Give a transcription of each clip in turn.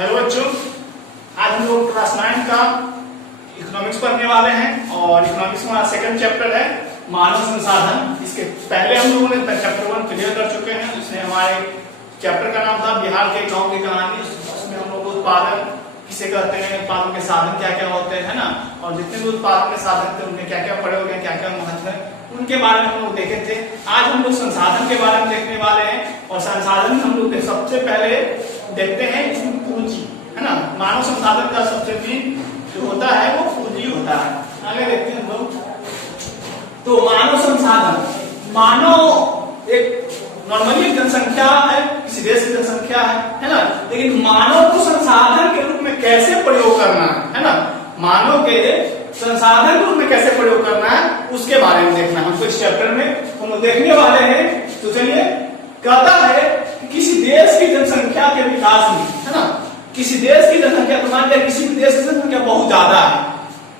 Hello बच्चों, आज हम लोग क्लास 9 का इकोनॉमिक्स पढ़ने वाले हैं और इकोनॉमिक्स में सेकंड चैप्टर है मानव संसाधन। इसके पहले हम लोगों ने चैप्टर 1 क्लियर कर चुके हैं, जिसमें हमारे चैप्टर का नाम था बिहार के गांव की कहानी। उसमें हम लोग उत्पादन किसे कहते हैं, उत्पादन के साधन क्या क्या होते हैं, है ना, और जितने भी उत्पादन के साधन थे उनके क्या क्या प्रयोग है, क्या क्या महत्व है, उनके बारे में हम लोग देखे थे। आज हम लोग संसाधन के बारे में देखने वाले हैं और संसाधन हम लोग सबसे पहले देखते हैं इसमें पूंजी, है ना। मानव संसाधन का सबसे मेन जो होता है वो पूंजी होता है। आगे देखते हैं हम लोग। तो मानव संसाधन, मानव एक नॉर्मली जनसंख्या है, किसी देश की जनसंख्या है ना, लेकिन मानव को संसाधन के रूप में कैसे प्रयोग करना है ना, मानव के संसाधन के रूप में कैसे प्रयोग करना है उसके बारे में देखना हमको इस चैप्टर में हम लोग देखने वाले हैं। तो चलिए, कहता है कि किसी देश की जनसंख्या के विकास में, है ना, किसी देश की जनसंख्या, तो मान लिया किसी भी देश की जनसंख्या बहुत ज्यादा है,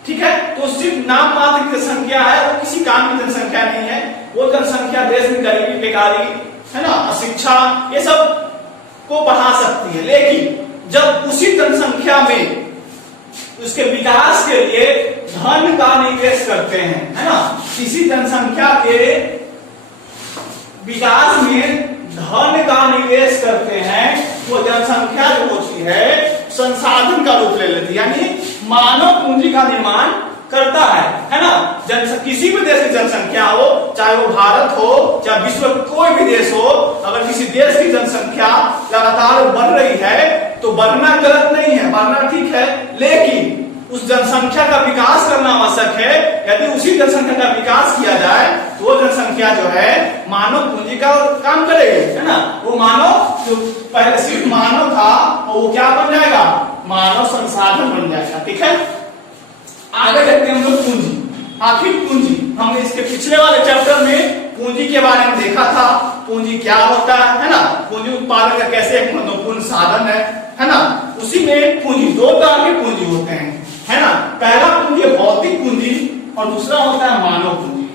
ठीक है, तो सिर्फ नाम मात्र की जनसंख्या है और किसी काम की जनसंख्या नहीं है। वो जनसंख्या देश में गरीबी, बेकारी, है ना, अशिक्षा, ये सब को बढ़ा सकती है, लेकिन जब उसी जनसंख्या में उसके विकास के लिए धन का निवेश करते हैं, है ना, किसी जनसंख्या के विकास में धन का निवेश करते हैं, वो जनसंख्या जो होती है संसाधन का रूप ले लेती है, यानी मानव पूंजी का निर्माण करता है ना। किसी भी देश की जनसंख्या हो, चाहे वो भारत हो चाहे विश्व कोई भी देश हो, अगर किसी देश की जनसंख्या लगातार बढ़ रही है तो बढ़ना गलत नहीं है, बढ़ना ठीक है, लेकिन उस जनसंख्या का विकास करना आवश्यक है। यदि उसी जनसंख्या का विकास किया जाए तो वो जनसंख्या जो है मानव पूंजी का काम करेगी, है ना। वो मानव जो पहले सिर्फ मानव था वो क्या बन जाएगा, मानव संसाधन बन जाएगा, ठीक है। आगे देखते हैं हम लोग पूंजी। आखिर पूंजी, हमने इसके पिछले वाले चैप्टर में पूंजी के बारे में देखा था, पूंजी क्या होता है ना, पूंजी उत्पादन का कैसे एक महत्वपूर्ण साधन है ना। उसी में पूंजी दो तरह के पूंजी होते हैं, है ना। पहला पूंजी भौतिक पूंजी और दूसरा होता है मानव पूंजी।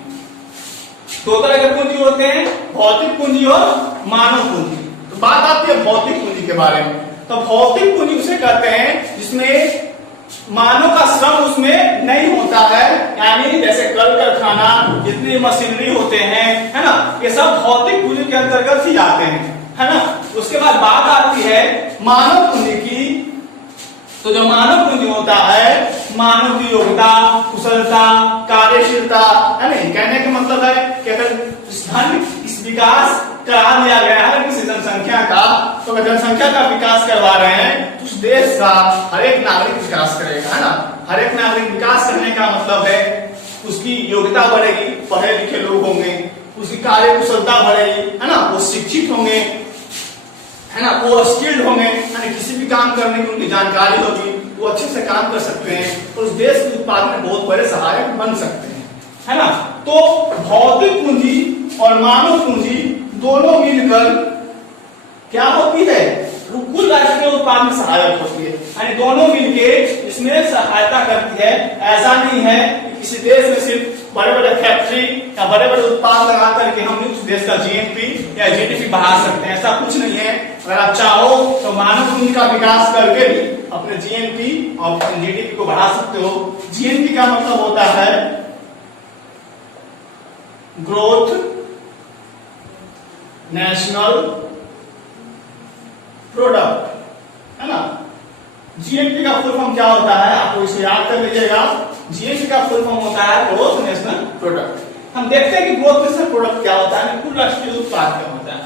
दो तरह के पूंजी होते हैं, भौतिक पूंजी और मानव पूंजी। तो बात आती है भौतिक पूंजी के बारे में। तो भौतिक पूंजी उसे कहते हैं जिसमें मानव का श्रम उसमें नहीं होता है, यानी जैसे कल कारखाना, जितनी मशीनरी होते हैं, है ना, ये सब भौतिक पूंजी के अंतर्गत ही आते हैं, है ना। उसके बाद बात आती है मानव पूंजी की। तो जो मानव पूंजी होता है, मानव की योग्यता, कुशलता, कार्यशीलता, है ना। कहने का मतलब है कि अगर धन इस विकास करा दिया गया है किसी जनसंख्या का, तो अगर जनसंख्या का विकास करवा रहे हैं तो उस देश का हर एक नागरिक विकास करेगा, है ना। हर एक नागरिक विकास करने का मतलब है उसकी योग्यता बढ़ेगी, पढ़े लिखे लोग होंगे, उसकी कार्य कुशलता बढ़ेगी, है ना, वो शिक्षित होंगे, है ना, वो स्किल्ड होंगे, यानी किसी भी काम करने की उनकी जानकारी होगी, वो अच्छे से काम कर सकते हैं और उस देश के उत्पादन में बहुत बड़े सहायक बन सकते हैं, है ना। तो भौतिक पूंजी और मानव पूंजी दोनों मिलकर क्या होती है, कुल राष्ट्रीय उत्पादन में सहायक होती है, यानी दोनों मिलके इसमें सहायता करती है। ऐसा नहीं है कि किसी देश में सिर्फ बड़े बड़े फैक्ट्री या बड़े बड़े उत्पाद लगा करके हम उस देश का जीएनपी या जीडीपी बढ़ा सकते हैं, ऐसा कुछ नहीं है। अगर आप चाहो तो मानव पूंजी का विकास करके भी अपने जीएनपी और जीडीपी को बढ़ा सकते हो। जीएनपी का मतलब होता है ग्रोथ नेशनल प्रोडक्ट, है ना। जीएनपी का फुल फॉर्म क्या होता है, आपको इसे याद कर लीजिएगा। जीएनपी का फुल फॉर्म होता है ग्रोथ नेशनल प्रोडक्ट। हम देखते हैं कि ग्रोथ नेशनल प्रोडक्ट क्या होता है, कुल राष्ट्रीय उत्पाद क्या होता है।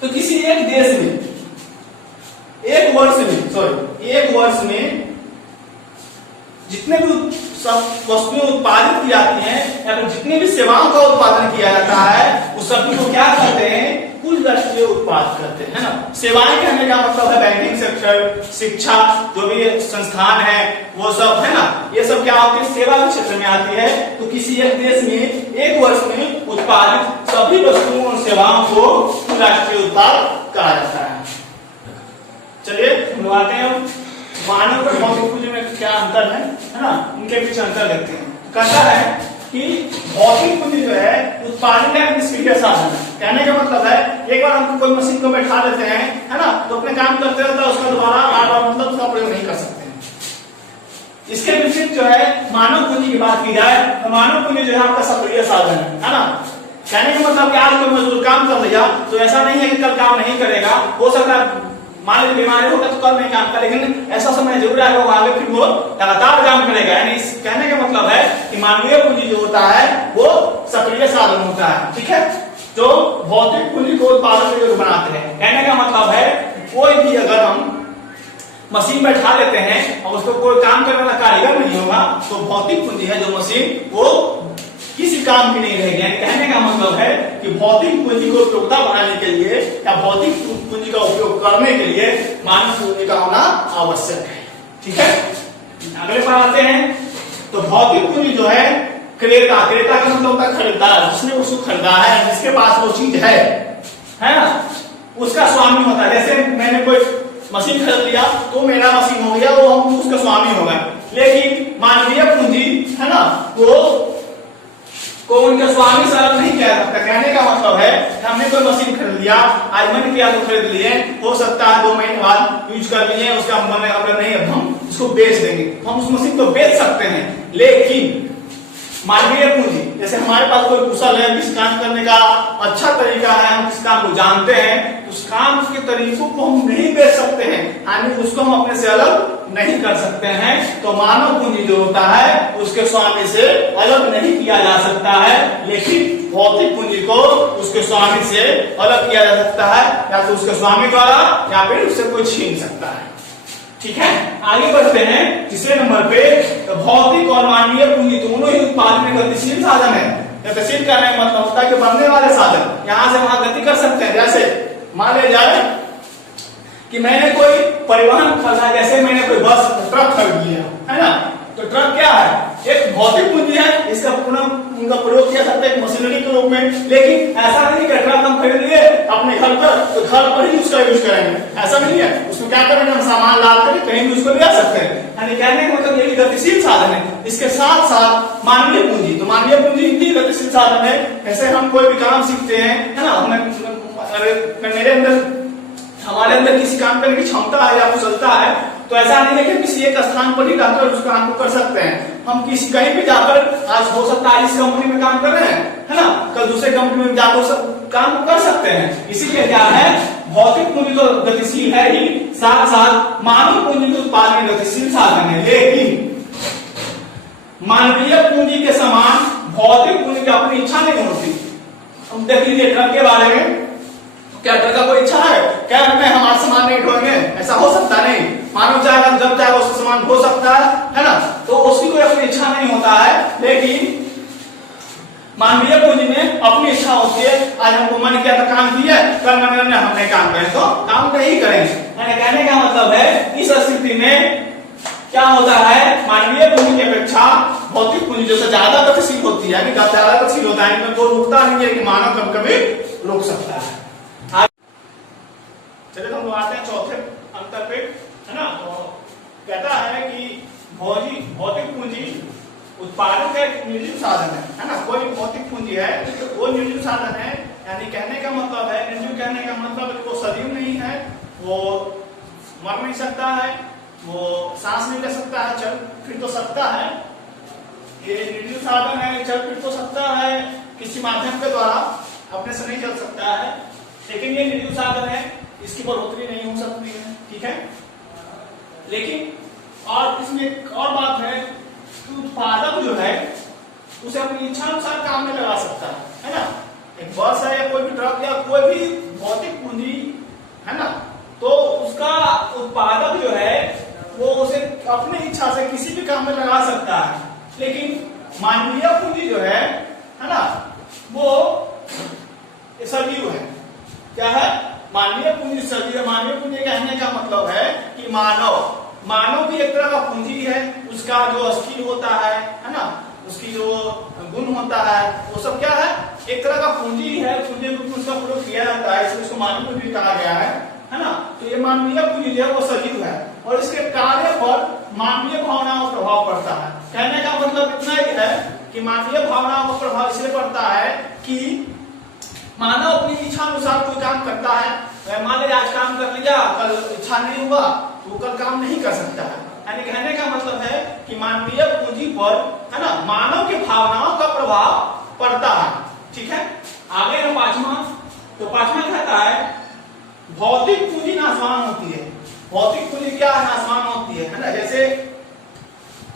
तो किसी एक देश में एक वर्ष में जितने भी वस्तुएं उत्पादित की जाती हैं या फिर जितनी भी सेवाओं का उत्पादन किया जाता है उस सभी को क्या कहते हैं, कुल राष्ट्रीय उत्पाद कहते हैं, है ना। सेवाएं कहने का मतलब है बैंकिंग सेक्टर, शिक्षा, जो भी संस्थान है वो सब, है ना, ये सब क्या होती है, सेवा के क्षेत्र में आती है। तो किसी एक देश में एक वर्ष में उत्पादित सभी वस्तुओं और सेवाओं को कुल राष्ट्रीय उत्पाद कहा जाता है। चलिए हम आते हैं मानव और भौतिक पूंजी में क्या अंतर है ना, उनके बीच अंतर देखते हैं। कहता है कि भौतिक पूंजी जो है उत्पादन का निष्क्रिय साधन है। कहने का मतलब है एक बार हम कोई मशीन को बैठा लेते हैं, है ना, तो अपने काम करते रहता है, उसका दोबारा की बात की जाए तो मानव पूंजी जो है आपका सक्रिय साधन है ना। कहने का मतलब कि आज कोई मजदूर काम कर लिया तो ऐसा नहीं है कि कल काम नहीं करेगा, हो सकता है मान लीजिए बीमारी होगा तो कल नहीं काम करेगा, लेकिन ऐसा समय जरूर आएगा वो आगे फिर वो लगातार काम करेगा। यानी इस कहने का मतलब है कि मानवीय पूंजी जो होता है वो सक्रिय साधन होता है, ठीक है, जो भौतिक पूंजी को उत्पादन के लिए बनाते हैं। कहने का मतलब है कोई भी अगर हम मशीन बैठा लेते हैं और उसको कोई काम करने वाला कारीगर नहीं होगा तो भौतिक पूंजी है जो मशीन वो किसी काम की नहीं रहेगी। यानी कहने का मतलब है कि भौतिक पूंजी को उपयोगिता बनाने के लिए या भौतिक पूंजी का उपयोग करने के लिए मानव पूंजी का होना आवश्यक है, ठीक है। अगले पर आते हैं तो भौतिक पूंजी जो है क्रेता का मतलब होता है खरीदार, जिसने उसको खरीदा है, जिसके पास वो चीज है ना, उसका स्वामी होता है। जैसे मैंने कोई मशीन खरीद लिया तो मेरा मशीन हो गया, वो हम उसका स्वामी हो गए। लेकिन मानवीय पूंजी है ना को उनके स्वामी से अलग नहीं किया सकता। कहने का मतलब है हमने कोई मशीन खरीद लिया, आज मन किया तो खरीद लिए, हो सकता है 2 महीने बाद यूज कर लिए, उसका मन अगर नहीं अब हम इसको बेच देंगे, हम उस मशीन को बेच सकते हैं। लेकिन मानवीय पूंजी जैसे हमारे पास कोई कुशल है, किस काम करने का अच्छा तरीका है, हम किस काम को जानते हैं, उस काम के तरीकों को हम नहीं बेच सकते हैं, यानी उसको हम अपने से अलग नहीं कर सकते हैं। तो मानव पूंजी जो होता है उसके स्वामी से अलग नहीं किया जा सकता है, लेकिन भौतिक पूंजी को उसके स्वामी से अलग किया जा सकता है, या तो उसके स्वामी द्वारा या फिर उससे कोई छीन सकता है, ठीक है। आगे बढ़ते हैं तीसरे नंबर पे, तो भौतिक और मानवीय पूंजी दोनों ही उत्पादन में गतिशील साधन है। गतिशील करने का मतलब होता है कि बढ़ने वाले साधन, यहां से वहां गति कर सकते हैं। जैसे मान लिया जाए कि मैंने कोई परिवहन खरीदा, जैसे मैंने कोई बस ट्रक खरीद लिया है ना, तो ट्रक क्या है, एक भौतिक पूंजी है, इसका उनका प्रयोग किया जाता है मशीनरी के रूप में। लेकिन ऐसा नहीं कि ट्रक हम खरीद लिए अपने घर पर तो घर पर ही उसका यूज करेंगे, ऐसा नहीं है। उसमें क्या करेंगे, हम सामान ला कर कहीं भी उसको ले आ सकते हैं। यानी कहने का मतलब ये भी गतिशील साधन है। इसके साथ साथ मानवीय पूंजी, तो मानवीय पूंजी भी गतिशील साधन है। जैसे हम कोई भी काम सीखते हैं है ना, मेरे अंदर हमारे अंदर किसी काम करने की क्षमता है या कुशलता है, तो ऐसा नहीं है कि किसी एक स्थान पर ही रहकर उस काम को कर सकते हैं। हम किसी कहीं भी जाकर, आज हो सकता है इस कंपनी में काम कर रहे हैं है ना, कल दूसरे कंपनी में जाकर सब काम कर सकते हैं। इसीलिए क्या है, भौतिक पूंजी तो गतिशील है ही, साथ साथ मानव पूंजी के उत्पादन में गतिशील साधन है। लेकिन मानवीय पूंजी के समान भौतिक पूंजी की अपनी इच्छा नहीं होती। हम देख लीजिए ट्रक के बारे में, क्या ट्रक का कोई इच्छा है क्या मैं हमारा सामान नहीं ढोएंगे, ऐसा हो सकता नहीं। मानव चाहेगा जब चाहेगा उसका सामान ढो सकता है ना, तो उसकी कोई अपनी इच्छा नहीं होता है। लेकिन मानवीय पूंजी में अपनी इच्छा होती है, आज हमको मन किया था काम किया, कल मन में हम नहीं काम करें तो काम नहीं करेंगे। कहने का मतलब है इस स्थिति में क्या होता है, मानवीय पूंजी की अपेक्षा भौतिक पूंजी जो ज्यादा गतिशील होती है, यानी ज्यादा गतिशील होता है, इनमें कोई रुकता नहीं है कि मानव कभी कभी रुक सकता है। चलिए हम लोग आते हैं चौथे अंतर पे, है ना। तो कहता है कि भौतिक पूंजी उत्पादन का एक निर्जीव साधन है ना। कोई भौतिक पूंजी है वो निर्जीव साधन है, यानी कहने का मतलब है, निर्जीव कहने का मतलब है वो सजीव नहीं है, वो मर नहीं सकता है, वो सांस नहीं ले सकता है, चल फिर तो सकता है, ये निर्जीव साधन है, चल फिर तो सकता है, किसी माध्यम के द्वारा अपने से नहीं चल सकता है, लेकिन ये निर्जीव साधन है, इसकी बढ़ोतरी नहीं हो सकती है, ठीक है। लेकिन और इसमें एक और बात है कि उत्पादक जो है उसे अपनी इच्छा अनुसार काम में लगा सकता है ना। एक बस है या कोई भी ट्रक या कोई भी भौतिक पूंजी है ना, तो उसका उत्पादक जो है वो उसे अपनी इच्छा से किसी भी काम में लगा सकता है। लेकिन मानवीय पूंजी जो है ना, वो सजीव है। क्या है, मानवीय पूंजी सजीव। मानवीय पूंजी कहने का मतलब है कि मानव भी एक तरह का पूंजी है, उसका जो स्किल होता है ना, उसकी जो गुण होता है वो सब क्या है, एक तरह का पूंजी है, पूंजी रूप में उसका प्रयोग किया जाता है, इसलिए उसको मानव पूंजी कहा गया है ना। तो ये मानवीय पूंजी जो है वो सजीव है और इसके कार्य पर मानवीय भावनाओं का प्रभाव पड़ता है। कहने का मतलब इतना ही है कि मानवीय भावनाओं का प्रभाव इसलिए पड़ता है कि मानव अपनी इच्छा अनुसार कोई काम करता है। मान लीजिए आज काम कर लिया, कल इच्छा नहीं हुआ तो कल काम नहीं कर सकता है। यानी कहने का मतलब है कि मानवीय पूंजी पर, है ना, मानव की भावनाओं का प्रभाव पड़ता है। ठीक है, आगे है पांचवा। तो पांचवा कहता है भौतिक पूंजी नाशवान होती है। भौतिक पूंजी क्या नाशवान होती है ना, जैसे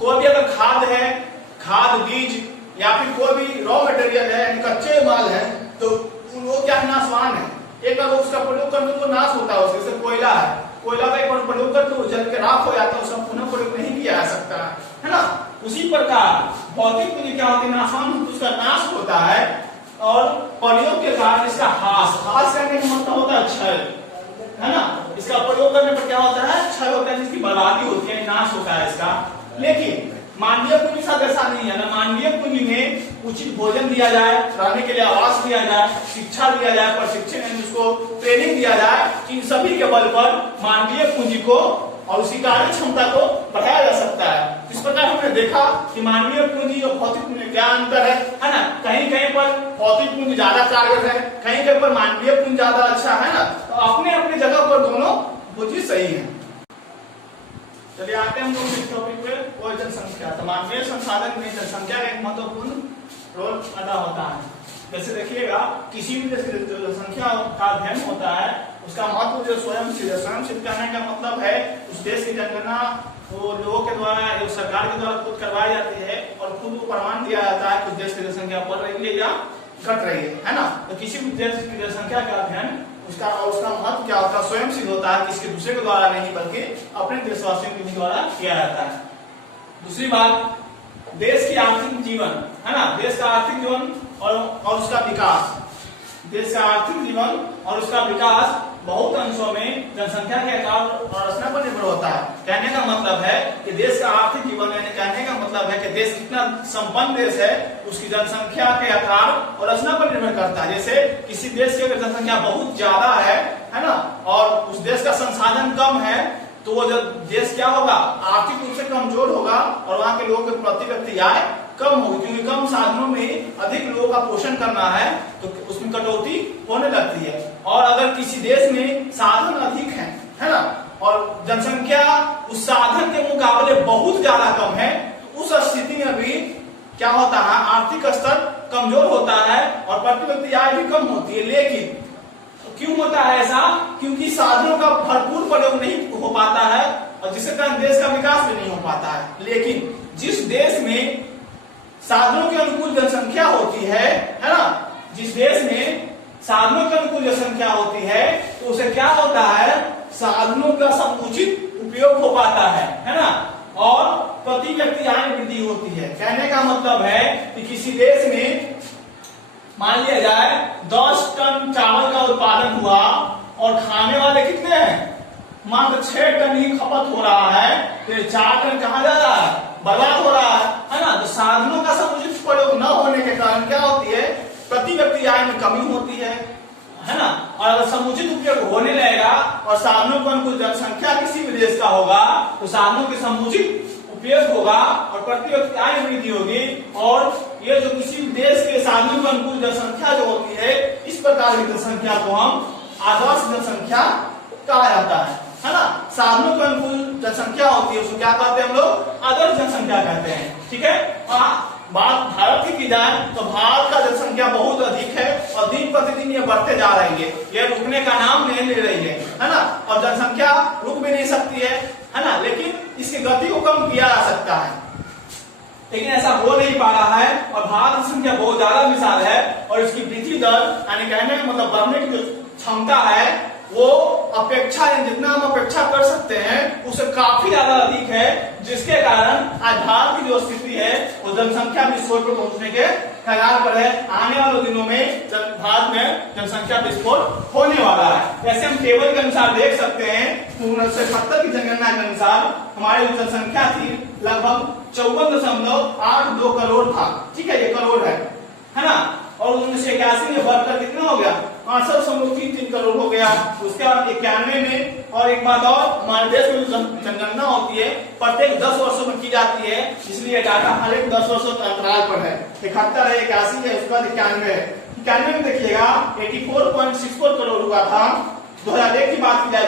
कोई भी अगर खाद है, खाद बीज या फिर कोई भी रॉ मटेरियल है, कच्चे माल है, तो वो क्या नाशवान है। एक अगर उसका प्रयोग करने तो नाश होता है, उसके जैसे कोयला है, कोयला का एक बार प्रयोग कर तो जल के राख हो जाता है, उसका पुनः प्रयोग नहीं किया जा सकता है ना। उसी प्रकार भौतिक पूंजी क्या होती है, नाशवान, उसका नाश होता है और प्रयोग के कारण इसका हास करने का मतलब होता है क्षय, है ना। इसका प्रयोग करने पर क्या होता है, क्षय होता है, जिसकी बर्बादी होती है, नाश होता है इसका। लेकिन मानवीय पूंजी साथ ऐसा नहीं है ना। मानवीय पूंजी में उचित भोजन दिया जाए, रहने के लिए आवास दिया जाए, शिक्षा दिया जाए, प्रशिक्षण उसको ट्रेनिंग दिया जाए, इन सभी के बल पर मानवीय पूंजी को और उसकी कार्य क्षमता को बढ़ाया जा सकता है। इस प्रकार हमने देखा कि मानवीय पूंजी और भौतिक पूंजी क्या अंतर है ना। कहीं कहीं पर भौतिक पूंजी ज्यादा कारगर है, कहीं कहीं पर मानवीय पूंजी ज्यादा अच्छा है ना। तो अपने अपने जगह पर दोनों पूंजी सही है। चलिए आते हैं हम लोग इस टॉपिक पे, वो जनसंख्या। तो मानवीय संसाधन में जनसंख्या का एक महत्वपूर्ण रोल अदा होता है। जैसे देखिएगा किसी भी देश की जनसंख्या का अध्ययन होता है, उसका महत्व जो स्वयंसिद्ध कहने का मतलब है उस देश की जनगणना वो लोगों के द्वारा, सरकार के द्वारा खुद करवाई जाती है और खुद को प्रमाण दिया जाता है कि उस देश की जनसंख्या बढ़ रही है या घट रही है ना। तो किसी भी देश की जनसंख्या का अध्ययन उसका महत्व क्या होता है, स्वयं सिद्ध होता है, किसी दूसरे के द्वारा नहीं बल्कि अपने देशवासियों के द्वारा किया जाता है। दूसरी बात, देश की आर्थिक जीवन, है ना, देश का आर्थिक जीवन और उसका विकास, देश का आर्थिक जीवन और उसका विकास बहुत अंशों में जनसंख्या के आकार और रचना पर निर्भर होता है। कहने का मतलब है कि देश का आर्थिक जीवन, यानी कहने का मतलब है कि देश कितना संपन्न देश है उसकी जनसंख्या के आकार और रचना पर निर्भर करता है। जैसे किसी देश की अगर जनसंख्या बहुत ज्यादा है ना, और उस देश का संसाधन कम है, तो वो जब देश क्या होगा, आर्थिक रूप से कमजोर होगा और वहां के लोगों के प्रति व्यक्ति आय कम होगी, क्योंकि कम साधनों में अधिक लोगों का पोषण करना है तो उसमें कटौती होने लगती है। और अगर किसी देश में साधन अधिक है ना, और जनसंख्या उस साधन के मुकाबले बहुत ज्यादा कम है, तो उस स्थिति में भी क्या होता है, आर्थिक स्तर कमजोर होता है और प्रति व्यक्ति आय भी कम होती है। लेकिन क्यों होता है ऐसा, क्योंकि साधनों का भरपूर प्रयोग नहीं हो पाता है और जिसके कारण देश का विकास भी नहीं हो पाता है। लेकिन जिस देश में साधनों के अनुकूल जनसंख्या होती है ना, जिस देश में साधनों के अनुकूल जनसंख्या होती है, तो उसे क्या होता है, साधनों का समुचित उपयोग हो पाता है ना, और प्रति व्यक्ति आय वृद्धि होती है। कहने का मतलब है कि किसी देश में मान लिया जाए 10 टन चावल का उत्पादन हुआ और खाने वाले कितने हैं, मात्र 6 टन ही खपत हो रहा है, तो 4 टन कहाँ जा रहा है, बर्बाद हो रहा है ना। तो साधनों का समुचित प्रयोग न होने के कारण क्या होती है, प्रति व्यक्ति आय में कमी होती है ना। और अगर समुचित उपयोग होने लगेगा और साधनों को अनुकूल जनसंख्या किसी भी देश का होगा, तो साधनों के समुचित उपयोग होगा और प्रति व्यक्ति आय वृद्धि होगी। और ये जो किसी देश के साधनों के अनुकूल जनसंख्या जो होती है, इस प्रकार की जनसंख्या को हम आदर्श जनसंख्या कहा जाता है ना। साधनों के अनुकूल जनसंख्या होती है, उसको क्या कहते हैं हम लोग, आदर्श जनसंख्या कहते हैं। ठीक है। बात भारत की जाए तो भारत का जनसंख्या बहुत अधिक है और दिन प्रतिदिन ये बढ़ते जा रही है, ये रुकने का नाम नहीं ले रही है ना। और जनसंख्या रुक भी नहीं सकती है ना, लेकिन इसकी गति को कम किया जा सकता है, लेकिन ऐसा हो नहीं पा रहा है। और भारत की संख्या बहुत ज्यादा विशाल है और इसकी वृद्धि दर, यानी कहने का मतलब बढ़ने की जो क्षमता है, वो अपेक्षा, जितना हम अपेक्षा कर सकते हैं उससे काफी ज्यादा अधिक है, जिसके कारण आज भारत की जो स्थिति है वो जनसंख्या विस्फोट पर पहुंचने के कगार पर है। आने वाले दिनों में भारत में जनसंख्या विस्फोट होने वाला है। जैसे हम टेबल के अनुसार देख सकते हैं, 1970 की जनगणना के अनुसार हमारी जो जनसंख्या थी लगभग 54.82 करोड़ था। ठीक है, ये करोड़ है ना। और 1981 में बढ़कर कितना हो गया, 68.33 करोड़ हो गया। उसके बाद 91 में, और एक बात और, हमारे देश में जनगणना होती है प्रत्येक 10 वर्षों में की जाती है, इसलिए डाटा हर एक 10 वर्षों के अंतराल पर है। 71 है, 81 है, उसके बाद 91 है। 91 में देखिएगा 84.64 करोड़ हुआ था, 2001 की बात की जाए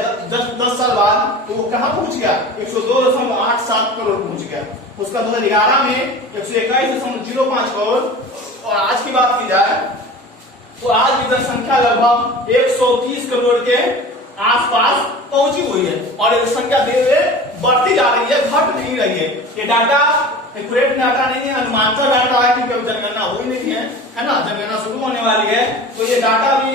10 साल बाद तो वो कहां पहुंच गया 102.87 करोड़ पहुंच गया। उसका 2011 में 121.05 करोड़। और आज की बात की जाए तो आज की जनसंख्या लगभग 130 करोड़ के आसपास पहुंची हुई है और ये संख्या धीरे धीरे बढ़ती जा रही है, घट नहीं रही है। ये डाटा एक्यूरेट डाटा नहीं है, अनुमानता डाटा है क्योंकि अब जनगणना हुई नहीं है ना, जनगणना शुरू होने वाली है तो ये डाटा भी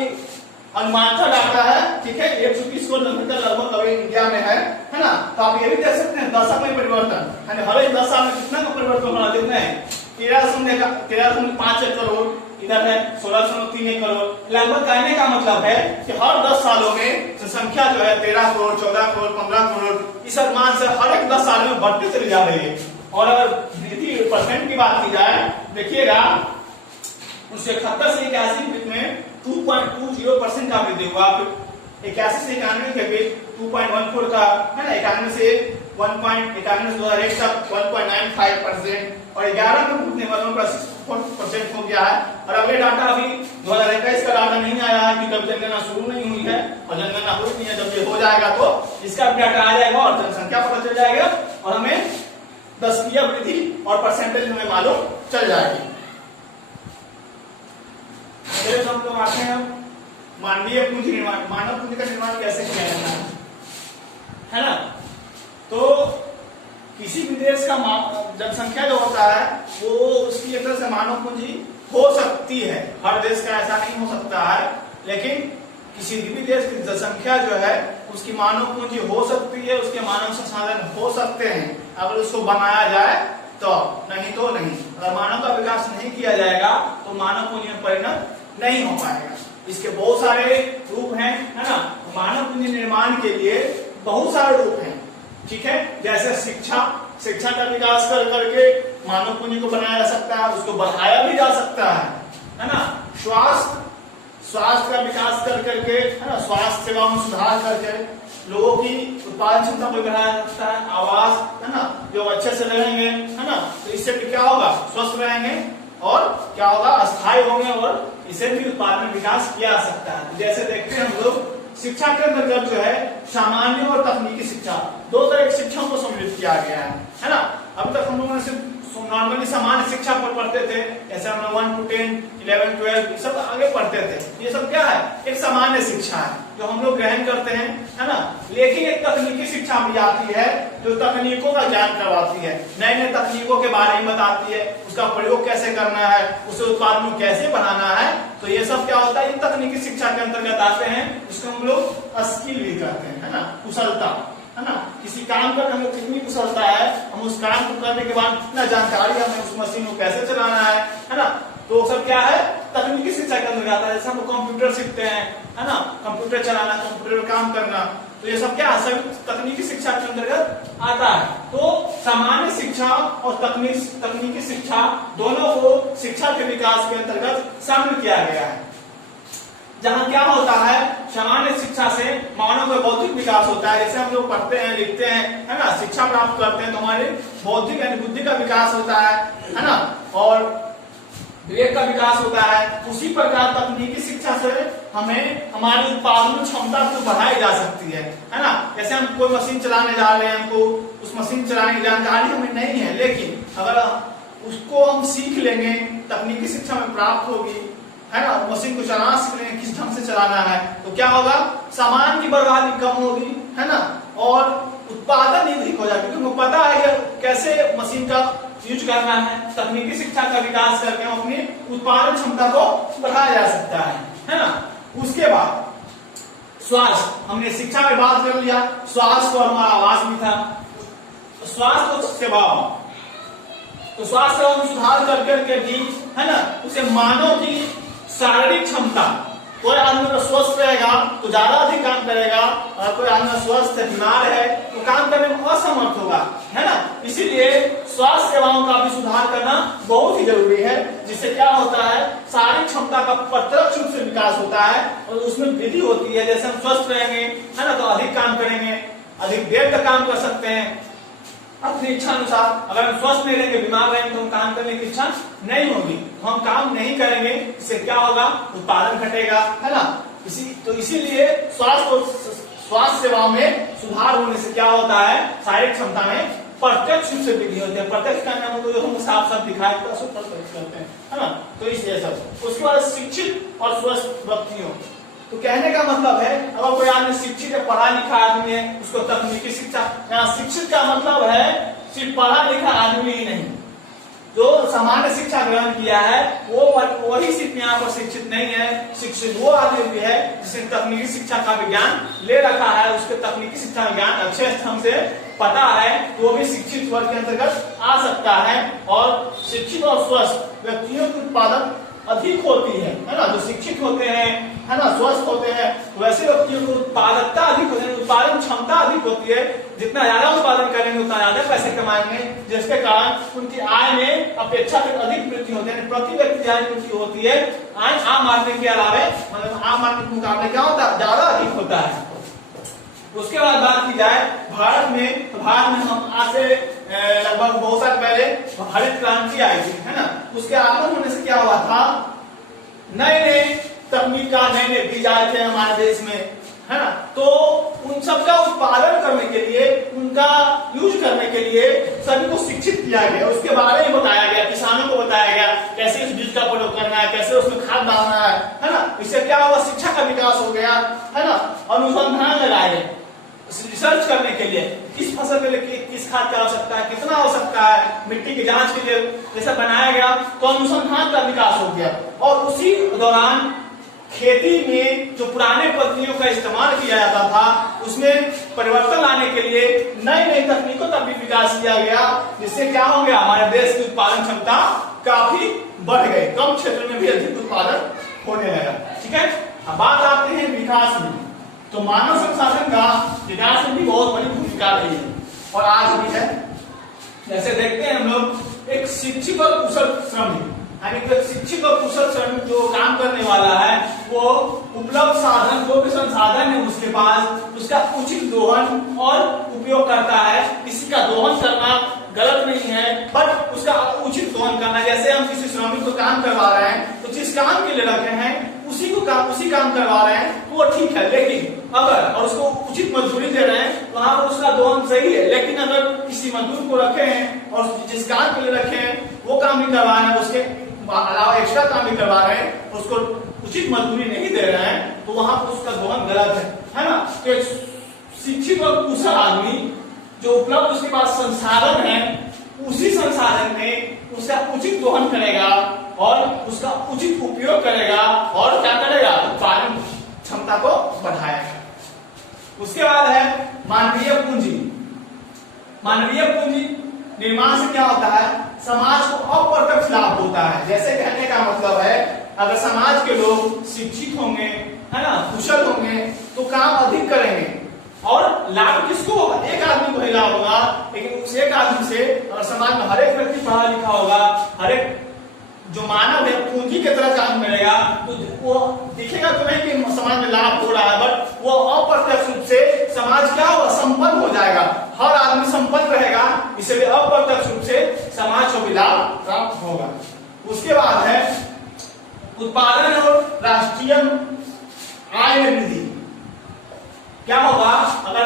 अनुमानता डाटा है, ठीक है। 130 करोड़ जनसंख्या लगभग अभी इंडिया में है ना। तो आप ये भी देख सकते हैं दशक में परिवर्तन, हर एक 10 साल में कितना का परिवर्तन होना देखना है। 13.5 करोड़ इधर है 16.31 करोड़। लगभग कहने का मतलब है कि हर 10 सालों में जनसंख्या जो है 13 करोड़ 14 करोड़ 15 करोड़ इस अनुमान से हर एक 10 साल में बढ़ती चली जा रही है। और अगर वृद्धि परसेंट की बात की जाए देखिएगा 1971 से 81 बीच में 2.20% का वृद्धि हुआ। 81 से 91 के बीच 2.14 का है ना, 91 से 2001 तक 1.95% और 11 में घुटने वालों का 6% हो गया है। और अगले डाटा अभी 2021 का डाटा नहीं आया है क्योंकि जनगणना शुरू नहीं हुई है और जनगणना हुई नहीं है। जब ये हो जाएगा तो इसका डाटा आ जाएगा और जनसंख्या पता चल जाएगा और हमें दशकीय वृद्धि और परसेंटेज हमें मालूम चल जाएगी। हम लोग आते हैं मानवीय पूंजी निर्माण, मानव पूंजी का निर्माण कैसे किया जाता है ना। तो किसी भी देश का जनसंख्या जो होता है वो उसकी एक तरह से मानव पूंजी हो सकती है, हर देश का ऐसा नहीं हो सकता है, लेकिन किसी भी देश की जनसंख्या जो है उसकी मानव पूंजी हो सकती है, उसके मानव संसाधन हो सकते हैं अगर उसको बनाया जाए तो, नहीं तो नहीं। अगर मानव का विकास नहीं किया जाएगा तो मानव पूंजी में परिणत नहीं हो पाएगा। इसके बहुत सारे रूप हैं है ना। मानव पूंजी निर्माण के लिए बहुत सारे रूप हैं, ठीक है। जैसे शिक्षा का विकास कर करके मानव पूंजी को बनाया जा सकता है, उसको बढ़ाया भी जा सकता है ना। स्वास्थ्य का विकास कर करके है ना, स्वास्थ्य सेवाओं में सुधार करके लोगों की उत्पादन क्षमता को बढ़ाया जा सकता है। आवास है ना, जो अच्छे से रहेंगे है ना तो इससे भी क्या होगा, स्वस्थ रहेंगे और क्या होगा, अस्थायी होंगे और इसे भी उत्पादन विकास किया जा सकता है। जैसे देखते हैं हम लोग शिक्षा के अंतर्गत जो है सामान्य और तकनीकी शिक्षा, दो तरह की शिक्षाओं को सम्मिलित किया गया है ना। अब तक हम लोगों ने सिर्फ नॉर्मली सामान्य शिक्षा पर पढ़ते थे, जैसे हम लोग 1 to 10, 11, 12 सब आगे पढ़ते थे। ये सब क्या है, एक सामान्य शिक्षा है जो हम लोग ग्रहण करते हैं है ना। लेकिन एक तकनीकी शिक्षा भी आती है जो तकनीकों का ज्ञान करवाती है, नए नए तकनीकों के बारे में बताती है, उसका प्रयोग कैसे करना है, उसे उत्पाद में कैसे बनाना है। तो ये सब क्या होता है, ये तकनीकी शिक्षा के अंतर्गत आते हैं, जिसको हम लोग स्किल भी कहते हैं है ना, कुशलता है ना। किसी काम पर हमें कितनी कुशलता है, हम उस काम को करने के बाद कितना जानकारी हमें उस मशीन को कैसे चलाना है ना। तो सब क्या है, तकनीकी शिक्षा के अंदर आता है। जैसे हम कंप्यूटर सीखते हैं है ना, कंप्यूटर चलाना, कंप्यूटर पर काम करना, तो ये सब क्या है, सब तकनीकी शिक्षा के अंतर्गत आता है। तो सामान्य शिक्षा और तकनीकी शिक्षा दोनों को शिक्षा के विकास के अंतर्गत शामिल किया गया है। जहां क्या होता है, सामान्य शिक्षा से मानव का बौद्धिक विकास होता है। जैसे हम लोग पढ़ते हैं लिखते हैं है ना, शिक्षा प्राप्त करते हैं तो हमारे बौद्धिक यानी बुद्धि का विकास होता है ना, और विवेक का विकास होता है। उसी प्रकार तकनीकी शिक्षा से हमें हमारी उत्पादन क्षमता को बढ़ाई जा सकती है ना। जैसे हम कोई मशीन चलाने जा रहे हैं, हमको उस मशीन चलाने की जानकारी हमें नहीं है, लेकिन अगर उसको हम सीख लेंगे, तकनीकी शिक्षा में प्राप्त होगी है ना, मशीन को चलाना सीख लेंगे, किस ढंग से चलाना है, तो क्या होगा, सामान की बर्बादी कम होगी है ना, और उत्पादन ही अधिक हो जाएगा क्योंकि उनको पता है कि कैसे मशीन का यूज करना है। तकनीकी शिक्षा का विकास करके हम अपनी उत्पादन क्षमता को बढ़ाया जा सकता है ना। उसके बाद स्वास्थ्य, हमने शिक्षा में बात कर लिया, स्वास्थ्य और हमारा आवास भी था। स्वास्थ्य सेवाओं, तो स्वास्थ्य सेवा में सुधार करके भी है ना, उसे मानव की शारीरिक क्षमता, कोई आदमी अगर स्वस्थ रहेगा तो ज्यादा अधिक काम करेगा और कोई आदमी स्वस्थ बीमार है तो काम करने में असमर्थ होगा है ना। इसीलिए स्वास्थ्य सेवाओं का भी सुधार करना बहुत ही जरूरी है, जिससे क्या होता है, शारीरिक क्षमता का प्रत्यक्ष रूप से विकास होता है और उसमें वृद्धि होती है। जैसे हम स्वस्थ रहेंगे है ना तो अधिक काम करेंगे, अधिक देर तक काम कर सकते हैं अपनी इच्छा अनुसार। अगर हम स्वस्थ नहीं रहेंगे, बीमार रहेंगे तो हम काम करने की इच्छा नहीं होगी, तो हम काम नहीं करेंगे, इससे क्या होगा, उत्पादन घटेगा है ना। इसीलिए स्वास्थ्य सेवाओं में सुधार होने से क्या होता है, शारीरिक क्षमता में प्रत्यक्ष रूप से वृद्धि होती है। प्रत्यक्ष का नाम तो हम साफ साफ दिखाए तो उसको प्रत्यक्ष करते हैं, है ना। तो इसलिए सब उसके बाद शिक्षित और स्वस्थ व्यक्तियों, तो कहने का मतलब है अगर कोई आदमी शिक्षित है, पढ़ा लिखा आदमी है, उसको तकनीकी शिक्षा, यहाँ शिक्षित का मतलब है सिर्फ पढ़ा लिखा आदमी ही नहीं, जो सामान्य शिक्षा ग्रहण किया है वही सिर्फ यहाँ पर शिक्षित नहीं है। शिक्षित वो आदमी भी है जिसने तकनीकी शिक्षा का विज्ञान ले रखा है, उसके तकनीकी शिक्षा ज्ञान अच्छे ढंग से पता है, तो वो भी शिक्षित वर्ग के अंतर्गत आ सकता है। और शिक्षित और स्वस्थ व्यक्तियों की उत्पादन अधिक होती है ना। जो शिक्षित होते हैं, है ना, स्वस्थ होते हैं, वैसे व्यक्तियों की उत्पादकता अधिक होती है, उत्पादन क्षमता अधिक होती है। जितना ज्यादा उत्पादन करेंगे उतना ज्यादा पैसे कमाएंगे, जिसके कारण उनकी आय में अपेक्षाकृत अधिक वृद्धि होती है। प्रति व्यक्ति आय वृद्धि होती है, आय आम आदमी के अलावे, मतलब आम आदमी के मुकाबले क्या होता है, ज्यादा अधिक होता है। उसके बाद बात की जाए भारत में, तो भारत में हम आज से लगभग बहुत साल पहले हरित क्रांति आई थी, है ना। उसके आगमन होने से क्या हुआ था, नए नए तकनीक का नए नए बीज आए थे हमारे देश में, है ना। तो उन सबका उत्पादन करने के लिए, उनका यूज करने के लिए सभी को शिक्षित किया गया, उसके बारे में बताया गया, किसानों को बताया गया कैसे इस बीज का प्रयोग करना है, कैसे उसमें खाद डालना है ना। इससे क्या हुआ, शिक्षा का विकास हो गया, है ना। अनुसंधान लगाए गए रिसर्च करने के लिए, किस फसल के लिए किस खाद की आवश्यकता है, कितना आवश्यकता है, मिट्टी की जांच के लिए जैसा बनाया गया, तो अनुसंधान का विकास हो गया। और उसी दौरान खेती में जो पुराने पद्धतियों का इस्तेमाल किया जाता था, उसमें परिवर्तन लाने के लिए नई नई तकनीकों का भी विकास किया गया, जिससे क्या हो गया, हमारे देश की उत्पादन क्षमता काफी बढ़ गई, कम क्षेत्र में भी अधिक उत्पादन होने लगा। ठीक है, अब बात आते हैं विकास में। तो मानव संसाधन का विकास में भी बहुत बड़ी भूमिका रही है और आज भी है। जैसे देखते हैं हम लोग, एक शिक्षित और कुशल श्रमिक, यानी कि शिक्षित और कुशल श्रमिक जो काम करने वाला है, वो उपलब्ध साधन, जो भी संसाधन है उसके पास, उसका उचित दोहन और उपयोग करता है। किसी का दोहन करना गलत नहीं है, बट उसका उचित दोहन करना। जैसे हम किसी श्रमिक को काम करवा रहे हैं, तो जिस काम के लिए रखे हैं उसी काम करवा रहे हैं, तो वो ठीक है। लेकिन अगर और उसको उचित मजदूरी दे रहे हैं, वहां पर उसका दोहन सही है। लेकिन अगर किसी मजदूर को रखे हैं और जिस काम के लिए रखे हैं वो काम नहीं करवा रहे हैं, उसके अलावा एक्स्ट्रा काम भी करवा रहे हैं, उसको उचित मजदूरी नहीं दे रहे हैं, तो वहां पर उसका दोहन गलत है ना। तो शिक्षित और कुशल आदमी जो उपलब्ध उसके पास संसाधन है, उसी संसाधन में उसका उचित दोहन करेगा और उसका उचित उपयोग करेगा और क्या करेगा, उत्पादन क्षमता को बढ़ाएगा। उसके बाद है मानवीय पूंजी। मानवीय पूंजी निर्माण से क्या होता है, समाज को अप्रत्यक्ष लाभ होता है। जैसे कहने का मतलब है, अगर समाज के लोग शिक्षित होंगे, है ना, कुशल होंगे, तो काम अधिक करेंगे और लाभ किसको होगा, एक आदमी को ही लाभ होगा। लेकिन उस एक आदमी से अगर समाज में हर एक व्यक्ति पढ़ा लिखा होगा, हर एक जो मानव है पूंजी की तरह काम करेगा, तो वो दिखेगा तो नहीं कि समाज में लाभ हो रहा है, बट वो अप्रत्यक्ष रूप से समाज क्या होगा, संपन्न हो जाएगा। हर आदमी संपन्न रहेगा, इसलिए अप्रत्यक्ष रूप से समाज को भी लाभ प्राप्त होगा। उसके बाद है उत्पादन और राष्ट्रीय आय में वृद्धि। क्या होगा, अगर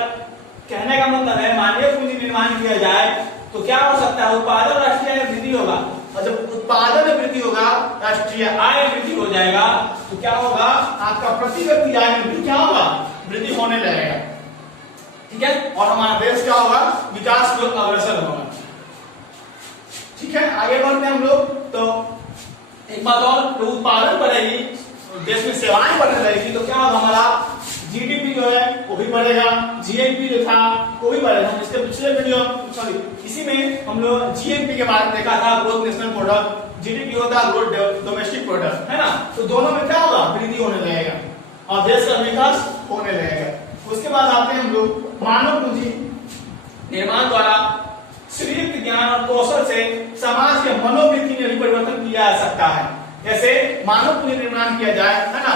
कहने का मतलब है मानवीय पूंजी निर्माण किया जाए तो क्या हो सकता है, उत्पादन और राष्ट्रीय आय में वृद्धि होगा। और जब उत्पादन में वृद्धि होगा, राष्ट्रीय आय में वृद्धि हो जाएगा, तो क्या होगा, आपका प्रति व्यक्ति आय में भी क्या होगा, वृद्धि होने लगेगा। ठीक है, और हमारा देश क्या होगा, विकास की ओर अग्रसर होगा। ठीक है, आगे बढ़ते हैं हम लोग। तो एक बात और, तो उत्पादन बढ़ेगी, देश में सेवाएं बढ़ने लगेगी, तो क्या होगा, हमारा जीडीपी जो है वो भी बढ़ेगा, जीएनपी जो था वो भी बढ़ेगा। हम इसके पिछले वीडियो इसी में हम लोग जीएनपी के बारे में देखा था, ग्रोथ नेशनल प्रोडक्ट। जीडीपी होता है ग्रोथ डोमेस्टिक प्रोडक्ट, है ना। तो दोनों में क्या होगा, वृद्धि होने लगेगा और देश का विकास होने लगेगा। उसके बाद आते हैं हम लोग मानव पूंजी निर्माण द्वारा शारीरिक ज्ञान और कौशल से समाज के मनोवृत्ति में भी परिवर्तन किया जा सकता है। जैसे मानव पूंजी निर्माण किया जाए, है ना,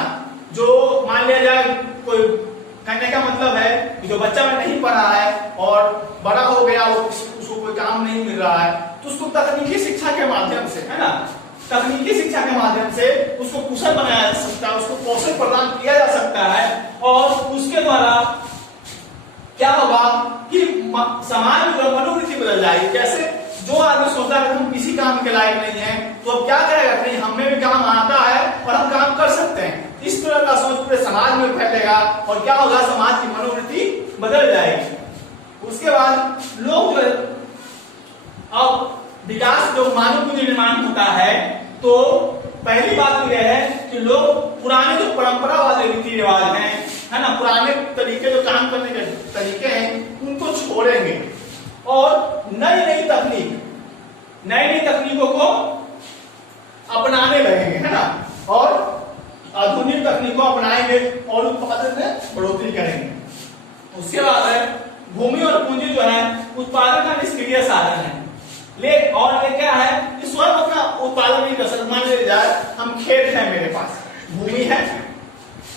जो मान लिया जाए कोई, कहने का मतलब है कि जो बच्चा में नहीं पढ़ा है और बड़ा हो गया, उसको कोई काम नहीं मिल रहा है, तो उसको तकनीकी शिक्षा के माध्यम से, है ना, तकनीकी शिक्षा के माध्यम से उसको कुशल बनाया जा सकता है, उसको कौशल प्रदान किया जा सकता है और उसके द्वारा क्या होगा कि समाज में मनोवृत्ति बदल जाएगी। कैसे? जो आदमी सोचता है कि हम किसी काम के लायक नहीं है तो अब क्या करेगा, नहीं हमें भी काम आता है और हम काम कर सकते हैं, इस तरह का सोच पूरे समाज में फैलेगा और क्या होगा, समाज की मनोवृत्ति बदल जाएगी। उसके बाद लोग जो अब विकास जो मानव पूंजी निर्माण होता है तो पहली बात तो यह है कि लोग पुराने जो परंपरा वाले रीति रिवाज हैं, है ना, पुराने तरीके जो काम करने के तरीके हैं उनको छोड़ेंगे और नई नई तकनीकों को अपनाने लगेंगे, है ना, और आधुनिक तकनीकों अपनाएंगे और उत्पादन में बढ़ोतरी करेंगे। उसके बाद है भूमि और पूंजी जो है उत्पादन का निष्क्रिय साधन है। ये क्या है कि स्वयं अपना उत्पादन नहीं कर सकते। मान लीजिए हम खेत है, मेरे पास भूमि है,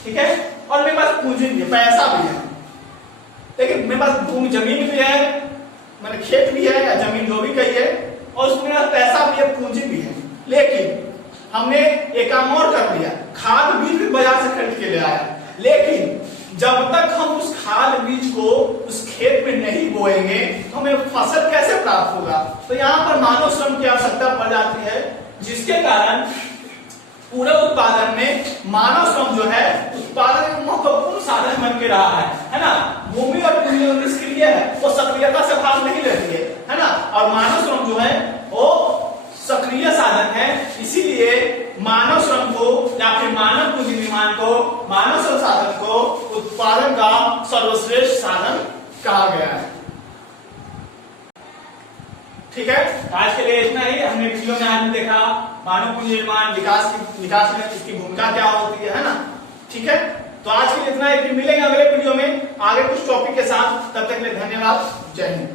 ठीक है, और मेरे पास पूंजी भी है, पैसा भी है, लेकिन मेरे पास भूमि जमीन भी है, मैंने खेत भी है या जमीन जो भी कही है और उसमें मेरा पैसा भी है, पूंजी भी है, लेकिन हमने एक काम और कर लिया, खाद बीज भी बाजार से खरीद के ले आया, लेकिन जब तक हम उस खाद बीज को उस खेत में नहीं बोएंगे तो हमें फसल कैसे प्राप्त होगा। तो यहाँ पर मानव श्रम की आवश्यकता पड़ जाती है, जिसके कारण पूरे उत्पादन में मानव श्रम जो है उत्पादन एक महत्वपूर्ण साधन बन के रहा है ना। भूमि और पूंजी निष्क्रिय है, वो सक्रियता से भाग नहीं लेती है ना, और मानव श्रम जो है वो सक्रिय साधन है। इसीलिए मानव श्रम को या फिर मानव पूंजी निर्माण को, मानव संसाधन को उत्पादन का सर्वश्रेष्ठ साधन कहा गया है। ठीक है, आज के लिए इतना ही। हमने वीडियो में आज देखा मानव पूंजी निर्माण विकास में इसकी भूमिका क्या होती है ना। ठीक है, तो आज के लिए इतना ही, फिर मिलेंगे अगले वीडियो में आगे कुछ टॉपिक के साथ। तब तक के लिए धन्यवाद, जय हिंद।